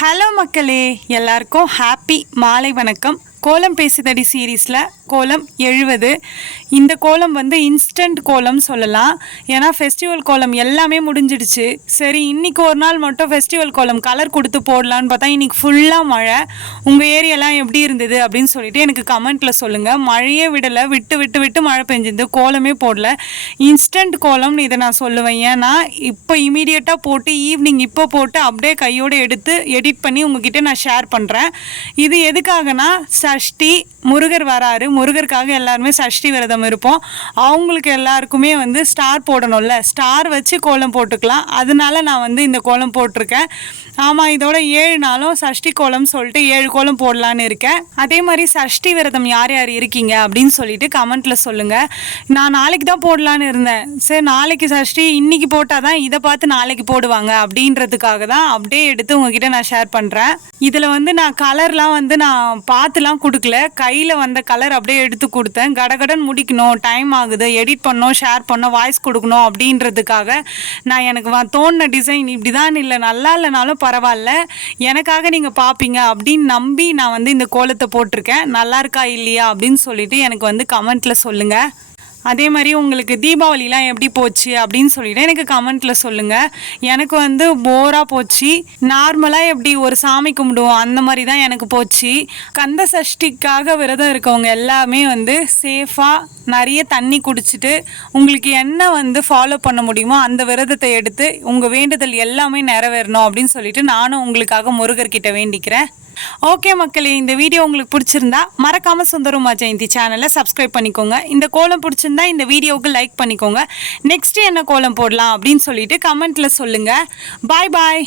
Hello மக்களே எல்லாருக்கும் happy மாலை வணக்கம். கோலம் பேசுதடி சீரீஸில் கோலம் எழுபது இந்த கோலம் வந்து இன்ஸ்டன்ட் கோலம் சொல்லலாம். ஏன்னா ஃபெஸ்டிவல் கோலம் எல்லாமே முடிஞ்சிடுச்சு. சரி இன்னைக்கு ஒரு நாள் மட்டும் ஃபெஸ்டிவல் கோலம் கலர் கொடுத்து போடலான்னு பார்த்தா இன்னைக்கு ஃபுல்லாக மழை. உங்கள் ஏரியாலாம் எப்படி இருந்தது அப்படின்னு சொல்லிட்டு எனக்கு கமெண்ட்டில் சொல்லுங்கள் மழையே விடலை. விட்டு விட்டு விட்டு மழை பெஞ்சிருந்து கோலமே போடல. இன்ஸ்டன்ட் கோலம்னு இதை நான் சொல்லுவேன். ஏன்னா இப்போ இமீடியட்டாக போட்டு ஈவினிங் இப்போ போட்டு அப்படியே கையோடு எடுத்து எடிட் பண்ணி உங்ககிட்ட நான் ஷேர் பண்ணுறேன் இது எதுக்காகனா சஷ்டி முருகர் வராரு. முருகருக்காக எல்லாருமே சஷ்டி விரதம் இருப்போம். அவங்களுக்கு எல்லாருக்குமே வந்து ஸ்டார் போடணும்ல. ஸ்டார் வச்சு கோலம் போட்டுக்கலாம். அதனால நான் வந்து இந்த கோலம் போட்டிருக்கேன். ஆமாம் இதோட ஏழு நாளும் சஷ்டி கோலம் சொல்லிட்டு ஏழு கோலம் போடலான்னு இருக்கேன். அதே மாதிரி சஷ்டி விரதம் யார் யார் இருக்கீங்க அப்படின்னு சொல்லிட்டு கமெண்ட்ல சொல்லுங்க. நான் நாளைக்கு தான் போடலான்னு இருந்தேன். சரி நாளைக்கு சஷ்டி இன்னைக்கு போட்டால் தான் இதை பார்த்து நாளைக்கு போடுவாங்க அப்படின்றதுக்காக தான் அப்படியே எடுத்து உங்ககிட்ட நான் ஷேர் பண்ணுறேன் இதில் வந்து நான் கலர்லாம் வந்து நான் பார்த்துலாம் கொடுக்கல. கையில் வந்த கலர் அப்படியே எடுத்து கொடுத்தேன். கடகடன் முடிக்கணும். டைம் ஆகுது. எடிட் பண்ணோம் ஷேர் பண்ணோம் வாய்ஸ் கொடுக்கணும் அப்படின்றதுக்காக நான் எனக்கு தோணின டிசைன் இப்படி தான் இல்லை. நல்லா இல்லைனாலும் பரவாயில்ல. எனக்காக நீங்கள் பார்ப்பீங்க அப்படின்னு நம்பி நான் வந்து இந்த கோலத்தை போட்டிருக்கேன். நல்லா இருக்கா இல்லையா அப்படின்னு சொல்லிட்டு எனக்கு வந்து கமெண்ட்டில் சொல்லுங்கள் அதே மாதிரி உங்களுக்கு தீபாவளிலாம் எப்படி போச்சு அப்படின்னு சொல்லிட்டு எனக்கு கமெண்ட்ல சொல்லுங்க. எனக்கு வந்து போரா போச்சு. நார்மலாக எப்படி ஒரு சாமி கும்பிடுவோம் அந்த மாதிரி தான் எனக்கு போச்சு. கந்த சஷ்டிக்காக விரதம் இருக்கவங்க எல்லாமே வந்து சேஃபாக நிறைய தண்ணி குடிச்சிட்டு உங்களுக்கு என்ன வந்து ஃபாலோ பண்ண முடியுமோ அந்த விரதத்தை எடுத்து உங்கள் வேண்டுதல் எல்லாமே நிறைவேறணும் அப்படின்னு சொல்லிட்டு நானும் உங்களுக்காக முருகர்கிட்ட வேண்டிக்கிறேன். ஓகே மக்களே இந்த வீடியோ உங்களுக்கு பிடிச்சிருந்தா மறக்காம சுந்தரமா ஜெயந்தி சேனலை சப்ஸ்கிரைப் பண்ணிக்கோங்க. இந்த கோலம் பிடிச்சிருந்தா இந்த வீடியோவுக்கு லைக் பண்ணிக்கோங்க. நெக்ஸ்ட் என்ன கோலம் போடலாம் அப்படின்னு சொல்லிட்டு கமெண்ட்ல சொல்லுங்க. பாய் பாய்